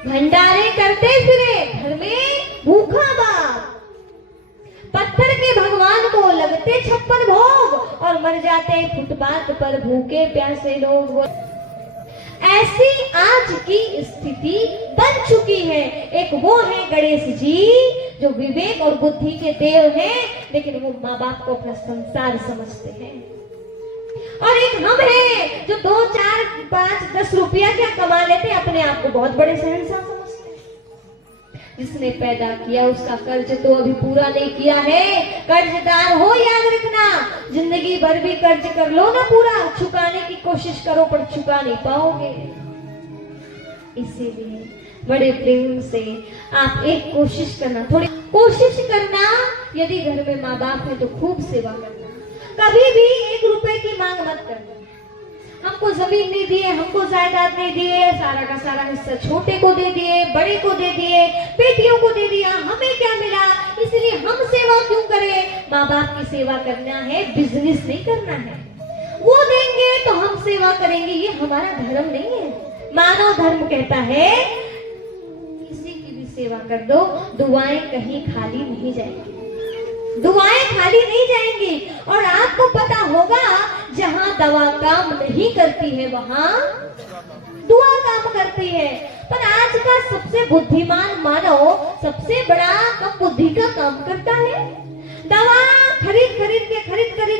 भंडारे करते फिरे घर में भूखा बाप, पत्थर के भगवान को लगते 56 भोग और मर जाते फुटपाथ पर भूखे प्यासे लोग। ऐसी आज की स्थिति बन चुकी है। एक वो है गणेश जी जो विवेक और बुद्धि के देव हैं, लेकिन वो माँ बाप को अपना संसार समझते हैं। और एक हम हैं जो 2, 4, 5, 10 रुपया क्या कमा लेते, अपने आप को बहुत बड़े शहंशाह समझते हैं। जिसने पैदा किया उसका कर्ज तो अभी पूरा नहीं किया है। कर्जदार हो याद रखना, जिंदगी भर भी कर्ज कर लो ना पूरा, चुकाने की कोशिश करो पर चुका नहीं पाओगे। इसीलिए बड़े प्रेम से आप एक कोशिश करना, थोड़ी कोशिश करना, यदि घर में माँ बाप है तो खूब सेवा करना। कभी भी 1 रुपए की मांग मत करना। हमको जमीन नहीं दिए, हमको जायदाद नहीं दिए, सारा का सारा हिस्सा छोटे को दे दिए, बड़े को दे दिए, बेटियों को दे दिया, हमें क्या मिला, इसलिए हम सेवा क्यों करें। माँ बाप की सेवा करना है, बिजनेस नहीं करना है। वो देंगे तो हम सेवा करेंगे, ये हमारा धर्म नहीं है। मानव धर्म कहता है किसी की भी सेवा कर दो, दुआएं कहीं खाली नहीं जाएंगी, दुआएं खाली नहीं जाएंगी। और आपको पता होगा जहां दवा काम नहीं करती है वहां दुआ काम करती है। पर आज का सबसे बुद्धिमान मानव सबसे बड़ा कम बुद्धि का काम करता है। दवा खरीद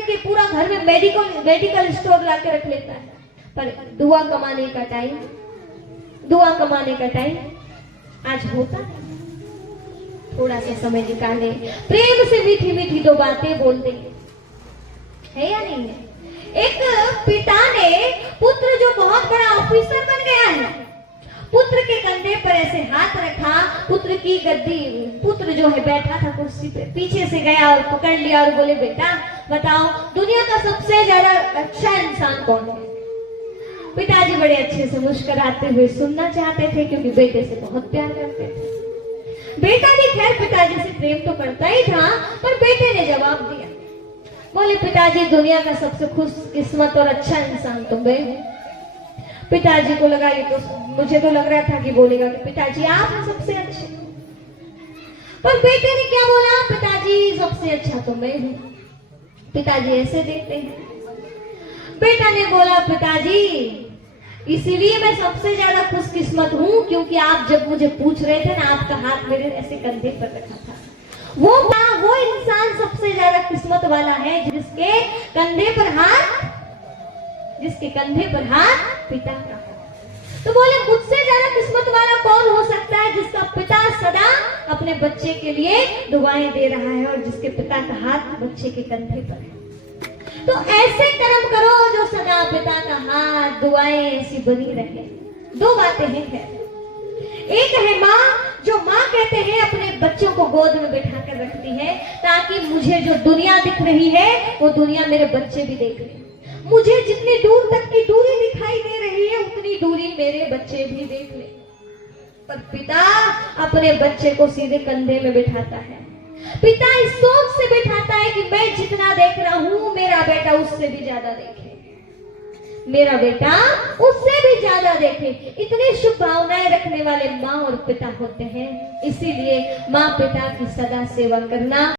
के पूरा घर में मेडिकल स्टोर ला के रख लेता है। पर दुआ कमाने का टाइम आज होता है। थोड़ा सा समय निकाले, प्रेम से मीठी मीठी 2 बातें बोल दें, है या नहीं है। एक पिता ने पुत्र जो बहुत बड़ा ऑफिसर बन गया है, पुत्र के कंधे पर ऐसे हाथ रखा, पुत्र की गद्दी, पुत्र जो है बैठा था कुर्सी पे, पीछे से गया और पकड़ लिया और बोले बेटा बताओ दुनिया का सबसे ज्यादा अच्छा इंसान कौन है। पिताजी बड़े अच्छे से मुस्कुराते हुए सुनना चाहते थे, क्योंकि बेटे से बहुत प्यार करते थे। बेटा भी खैर पिताजी से प्रेम तो करता ही था, पर बेटे ने जवाब दिया, बोले पिताजी दुनिया का सबसे खुशकिस्मत और अच्छा इंसान तुम हो। पिताजी को लगा, ये तो मुझे तो लग रहा था कि बोलेगा कि पिताजी आप हैं सबसे अच्छे, पर बेटे ने क्या बोला, पिताजी सबसे अच्छा तुम हो। पिताजी ऐसे देखते हैं। बेटा ने बोला पिताजी इसीलिए मैं सबसे ज्यादा खुशकिस्मत हूँ, क्योंकि आप जब मुझे पूछ रहे थे ना, आपका हाथ मेरे ऐसे कंधे पर रखा था। वो इंसान सबसे ज्यादा किस्मत वाला है जिसके कंधे पर हाथ पिता का हो। तो बोले मुझसे ज्यादा किस्मत वाला कौन हो सकता है, जिसका पिता सदा अपने बच्चे के लिए दुआएं दे रहा है और जिसके पिता का हाथ बच्चे के कंधे पर है। तो ऐसे कर्म करो जो सदा पिता का हाथ दुआएं ऐसी बनी रहे। 2 बातें हैं खैर। एक है माँ, जो माँ कहते हैं अपने बच्चों को गोद में बैठा कर रखती है, ताकि मुझे जो दुनिया दिख रही है वो दुनिया मेरे बच्चे भी देख रहे। मुझे जितनी दूर तक की दूरी दिखाई दे रही है उतनी दूरी मेरे बच्चे भी देख ले। पर पिता अपने बच्चे को सीधे कंधे में बिठाता है। पिता इस सोच से बिठाता है कि मैं जितना देख रहा हूं मेरा बेटा उससे भी ज्यादा देखे, मेरा बेटा उससे भी ज्यादा देखे। इतनी शुभ भावनाएं रखने वाले माँ और पिता होते हैं। इसीलिए माँ पिता की सदा सेवा करना